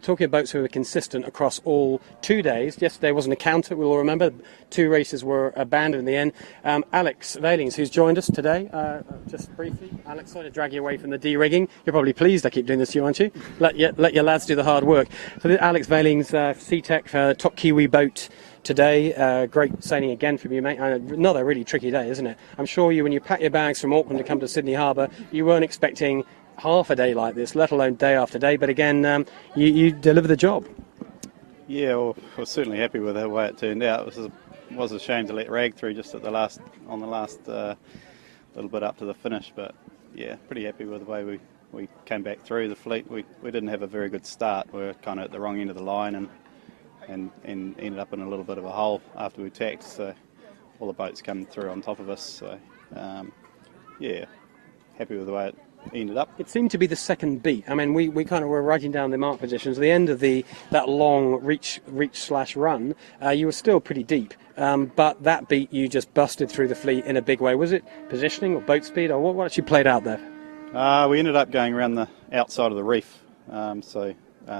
talking of boats who were consistent across all 2 days. Yesterday wasn't a counter, we'll all remember. 2 races were abandoned in the end. Alex Vallings, who's joined us today, just briefly. Alex, sorry to drag you away from the de-rigging. You're probably pleased I keep doing this to you, aren't you? Let your lads do the hard work. So Alex Vallings, Sea-Tech, top Kiwi boat today. Great sailing again from you, mate. Another really tricky day, isn't it? I'm sure when you pack your bags from Auckland to come to Sydney Harbour, you weren't expecting half a day like this, let alone day after day. But again, you deliver the job. Yeah, well, I was certainly happy with the way it turned out. It was a shame to let rag through just at the last little bit up to the finish. But yeah, pretty happy with the way we came back through the fleet. We didn't have a very good start. We were kind of at the wrong end of the line and ended up in a little bit of a hole after we tacked. So all the boats come through on top of us. So yeah, happy with the way it ended up. It seemed to be the second beat. I mean, we kind of were writing down the mark positions. At the end of that long reach/run, you were still pretty deep. But that beat, you just busted through the fleet in a big way. Was it positioning or boat speed, or what actually played out there? We ended up going around the outside of the reef,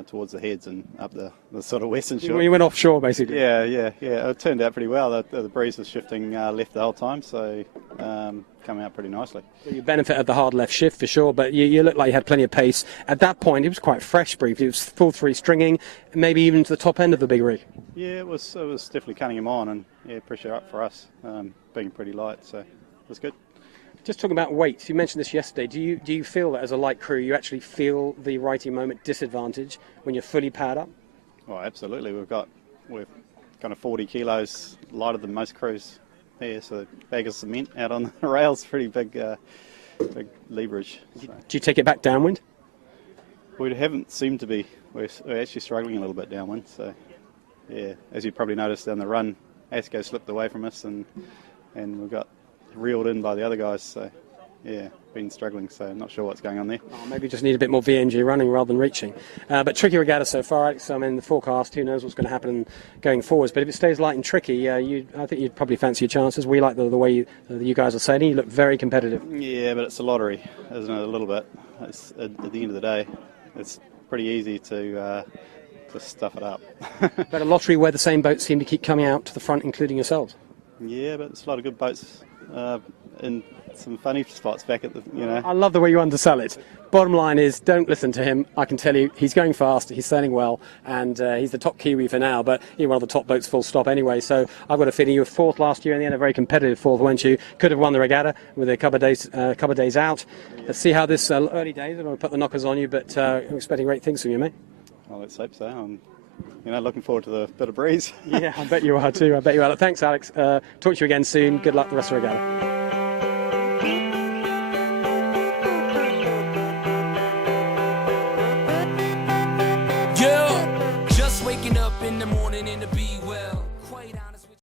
towards the heads and up the sort of western shore. You went offshore, basically. Yeah. It turned out pretty well. The breeze was shifting left the whole time, so coming out pretty nicely. Well, you benefit of the hard left shift for sure, but you looked like you had plenty of pace. At that point, it was quite fresh briefly. It was full 3 stringing, maybe even to the top end of the big rig. Yeah, it was definitely cutting him on, and pressure up for us, being pretty light, so it was good. Just talking about weights, you mentioned this yesterday. Do you feel that as a light crew, you actually feel the righting moment disadvantage when you're fully powered up? Oh, absolutely. We're kind of 40 kilos lighter than most crews here, so a bag of cement out on the rails, pretty big leverage. So. Do you take it back downwind? We haven't seemed to be. We're actually struggling a little bit downwind, so yeah, as you probably noticed down the run, Asco slipped away from us and we got reeled in by the other guys, so yeah, been struggling, so not sure what's going on there. Oh, maybe just need a bit more VNG running rather than reaching. But tricky regatta so far, Alex. I mean, the forecast, who knows what's going to happen going forwards, but if it stays light and tricky, I think you'd probably fancy your chances. We like the way you guys are sailing. You look very competitive. Yeah, but it's a lottery, isn't it, a little bit. It's, at the end of the day, it's pretty easy to stuff it up. But a lottery where the same boats seem to keep coming out to the front, including yourselves. Yeah, but there's a lot of good boats in some funny spots back at the, I love the way you undersell it. Bottom line is, don't listen to him. I can tell you, he's going fast, he's sailing well, and he's the top Kiwi for now, but you're one of the top boats full stop anyway, so I've got a feeling you were 4th last year in the end, a very competitive 4th, weren't you? Could have won the regatta with a couple of days out. Let's see how this early days, I don't want to put the knockers on you, but I'm expecting great things from you, mate. Well, let's hope so. I'm looking forward to the bit of breeze. Yeah, I bet you are too. I bet you are. Thanks, Alex. Talk to you again soon. Good luck the rest of the regatta.